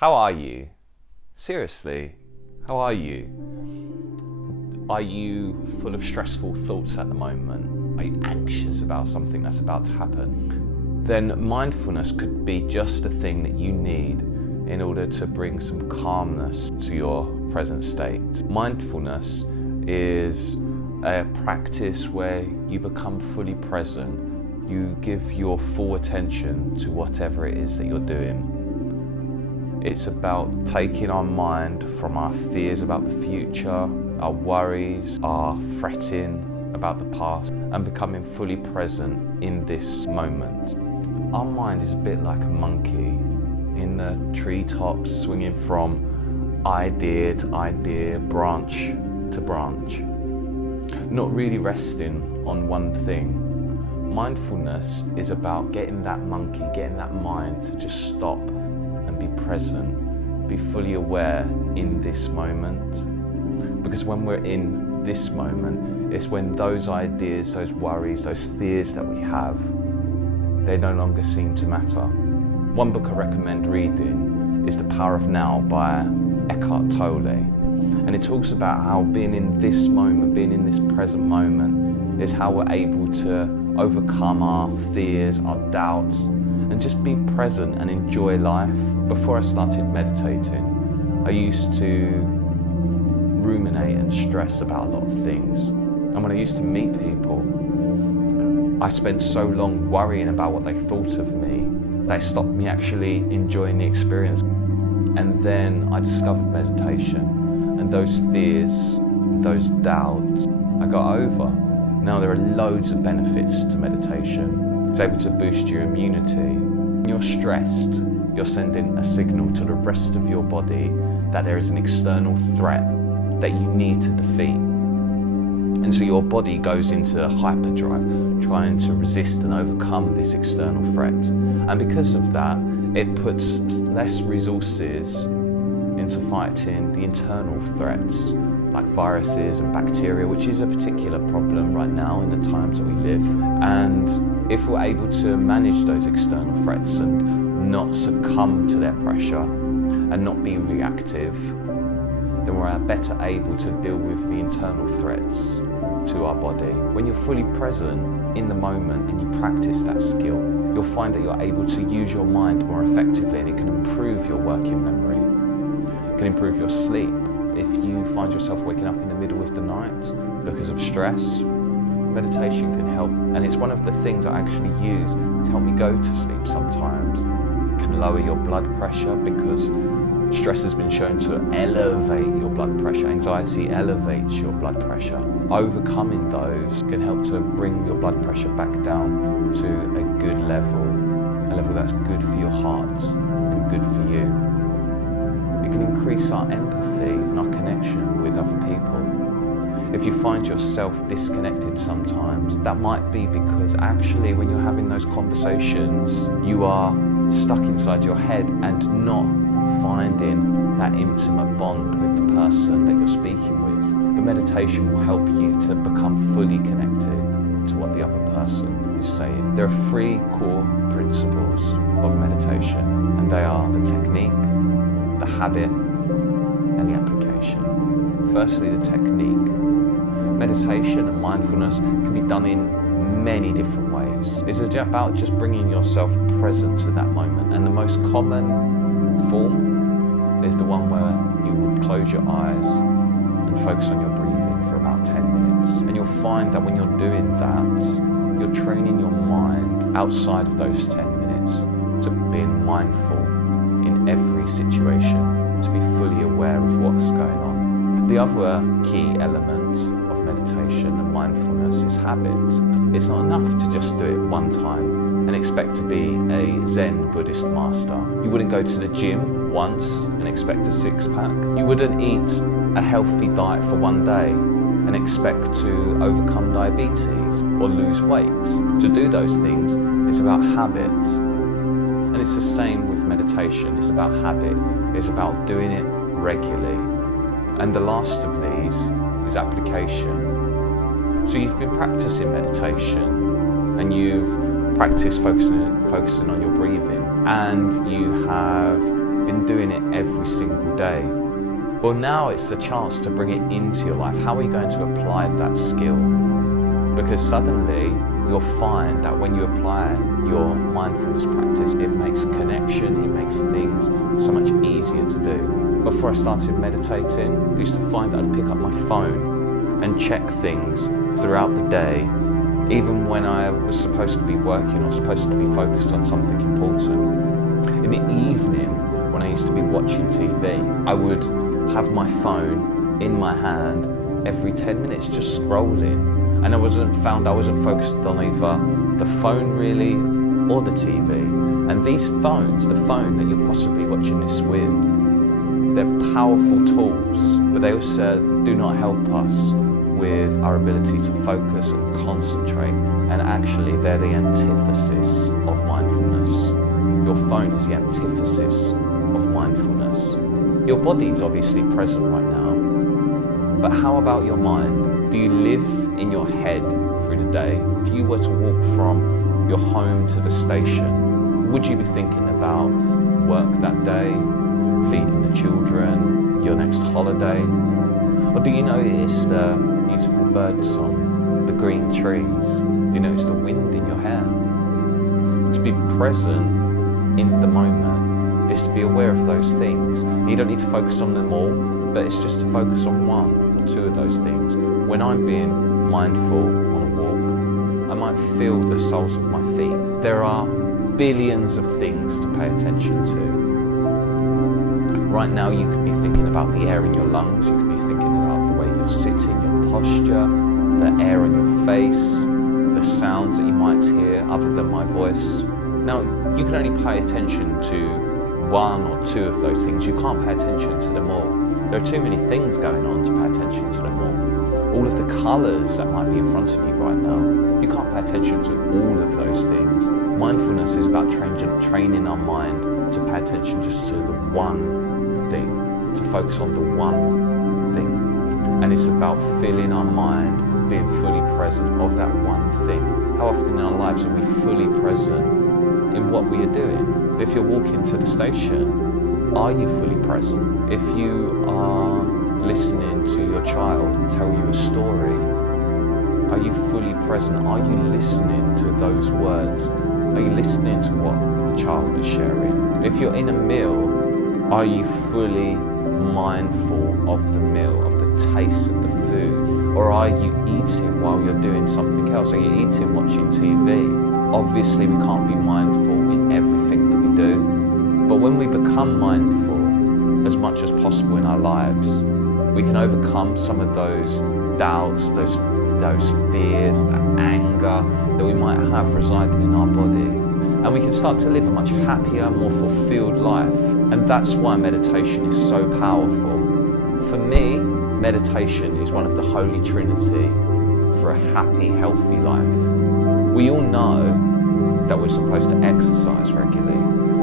How are you? Seriously, how are you? Are you full of stressful thoughts at the moment? Are you anxious about something that's about to happen? Then mindfulness could be just the thing that you need in order to bring some calmness to your present state. Mindfulness is a practice where you become fully present. You give your full attention to whatever it is that you're doing. It's about taking our mind from our fears about the future, our worries, our fretting about the past, and becoming fully present in this moment. Our mind is a bit like a monkey in the treetops, swinging from idea to idea, branch to branch, not really resting on one thing. Mindfulness is about getting that monkey, getting that mind to just stop and be present, be fully aware in this moment. Because when we're in this moment, it's when those ideas, those worries, those fears that we have, they no longer seem to matter. One book I recommend reading is The Power of Now by Eckhart Tolle. And it talks about how being in this moment, being in this present moment, is how we're able to overcome our fears, our doubts, and just be present and enjoy life. Before I started meditating, I used to ruminate and stress about a lot of things. And when I used to meet people, I spent so long worrying about what they thought of me, that it stopped me actually enjoying the experience. And then I discovered meditation, and those fears, those doubts, I got over. Now there are loads of benefits to meditation. It's able to boost your immunity. When you're stressed, you're sending a signal to the rest of your body that there is an external threat that you need to defeat. And so your body goes into hyperdrive, trying to resist and overcome this external threat. And because of that, it puts less resources into fighting the internal threats, like viruses and bacteria, which is a particular problem right now in the times that we live. And if we're able to manage those external threats and not succumb to their pressure and not be reactive, then we're better able to deal with the internal threats to our body. When you're fully present in the moment and you practice that skill, you'll find that you're able to use your mind more effectively, and it can improve your working memory. It can improve your sleep. If you find yourself waking up in the middle of the night because of stress, meditation can help. And it's one of the things I actually use to help me go to sleep sometimes. It can lower your blood pressure because stress has been shown to elevate your blood pressure. Anxiety elevates your blood pressure. Overcoming those can help to bring your blood pressure back down to a good level, a level that's good for your heart and good for you. It can increase our empathy and our connection with other people. If you find yourself disconnected sometimes, that might be because actually when you're having those conversations, you are stuck inside your head and not finding that intimate bond with the person that you're speaking with. The meditation will help you to become fully connected to what the other person is saying. There are 3 core principles of meditation, and they are the technique, the habit, and the application. Firstly, the technique. Meditation and mindfulness can be done in many different ways. It's about just bringing yourself present to that moment, and the most common form is the one where you would close your eyes and focus on your breathing for about 10 minutes. And you'll find that when you're doing that, you're training your mind outside of those 10 minutes to being mindful in every situation, to be fully aware of what's going on. The other key element of meditation and mindfulness is habit. It's not enough to just do it one time and expect to be a Zen Buddhist master. You wouldn't go to the gym once and expect a six-pack. You wouldn't eat a healthy diet for one day and expect to overcome diabetes or lose weight. To do those things, it's about habit. And it's the same with meditation. It's about habit. It's about doing it regularly. And the last of these is application. So you've been practicing meditation and you've practiced focusing on your breathing, and you have been doing it every single day. Well, now it's the chance to bring it into your life. How are you going to apply that skill? Because suddenly you'll find that when you apply your mindfulness practice, it makes connection, it makes things so much easier to do. Before I started meditating, I used to find that I'd pick up my phone and check things throughout the day, even when I was supposed to be working or supposed to be focused on something important. In the evening, when I used to be watching TV, I would have my phone in my hand every 10 minutes, just scrolling. And I wasn't focused on either the phone really or the TV. And these phones, the phone that you're possibly watching this with, they're powerful tools, but they also do not help us with our ability to focus and concentrate. And actually, they're the antithesis of mindfulness. Your phone is the antithesis of mindfulness. Your body is obviously present right now, but how about your mind? Do you live in your head through the day? If you were to walk from your home to the station, would you be thinking about work that day, feeding the children, your next holiday? Or do you notice the beautiful bird song, the green trees? Do you notice the wind in your hair? To be present in the moment is to be aware of those things. You don't need to focus on them all, but it's just to focus on one or two of those things. When I'm being mindful on a walk, I might feel the soles of my feet. There are billions of things to pay attention to. Right now you could be thinking about the air in your lungs, you could be thinking about the way you're sitting, your posture, the air on your face, the sounds that you might hear other than my voice. Now, you can only pay attention to one or two of those things. You can't pay attention to them all. There are too many things going on to pay attention to them all. All of the colours that might be in front of you right now, you can't pay attention to all of those things. Mindfulness is about training our mind to pay attention just to the one thing, to focus on the one thing. And it's about filling our mind, being fully present of that one thing. How often in our lives are we fully present in what we are doing? If you're walking to the station, are you fully present? If you are listening to your child tell you a story, are you fully present? Are you listening to those words? Are you listening to what the child is sharing? If you're in a meal, are you fully mindful of the meal, of the taste of the food? Or are you eating while you're doing something else? Are you eating watching TV? Obviously, we can't be mindful in everything that we do, but when we become mindful as much as possible in our lives, we can overcome some of those doubts, those fears, that anger that we might have residing in our body. And we can start to live a much happier, more fulfilled life. And that's why meditation is so powerful. For me, meditation is one of the Holy Trinity for a happy, healthy life. We all know that we're supposed to exercise regularly.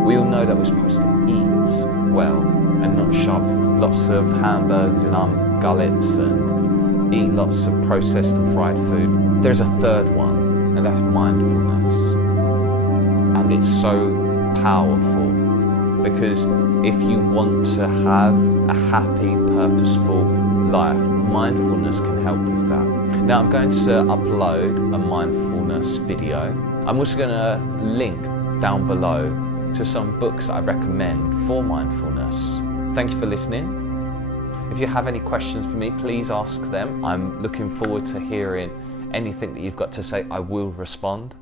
We all know that we're supposed to eat well and not shove lots of hamburgers in our gullets and eat lots of processed and fried food. There's a third one, and that's mindfulness. And it's so powerful because if you want to have a happy, purposeful life, mindfulness can help with that. Now I'm going to upload a mindfulness video. I'm also going to link down below to some books that I recommend for mindfulness. Thank you for listening. If you have any questions for me, please ask them. I'm looking forward to hearing anything that you've got to say. I will respond.